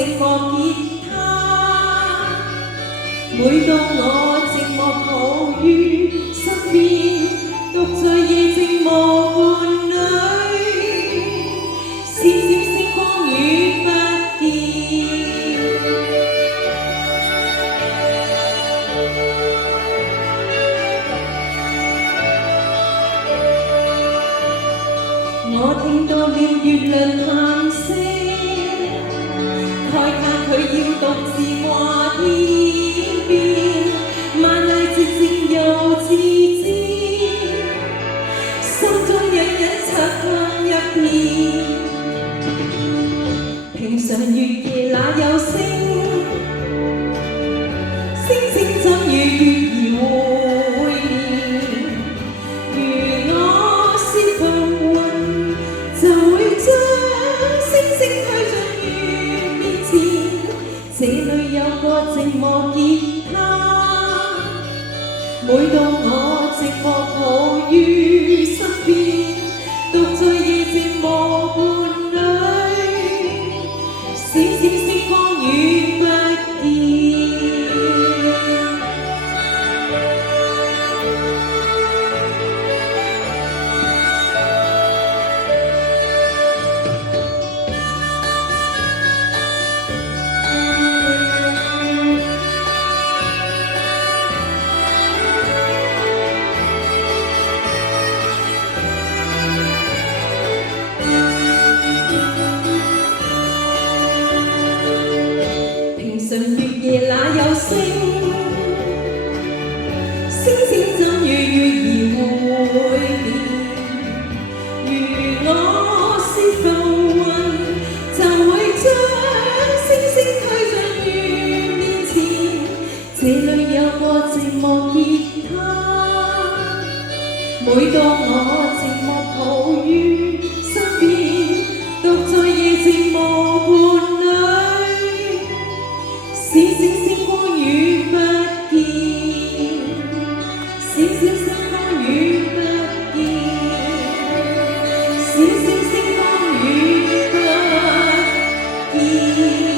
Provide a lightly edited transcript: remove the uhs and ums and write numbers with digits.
寂寞吉他，每當我寂寞抱於身邊，獨在夜靜無伴侶，閃閃星光與不見。我聽到了月亮嘆息，慨嘆佢要獨自掛天邊，萬籟寂靜又自知，心中隱隱漆黑一片。平常月夜哪有星，星星怎與月兒會面？如我是浮雲，就會將星星推進月面前。這裏有個寂寞吉他，每當我寂寞抱於身邊，獨在夜靜無伴侶，閃閃星光與不見。月夜哪有星，星星怎與月兒會面？如我是浮雲，就會將星星推進月面前。這裏有個寂寞吉他，每當我寂寞抱於身邊，獨在夜靜無伴侶，閃閃星光與不見，閃閃星光與不見，閃閃星光與不見。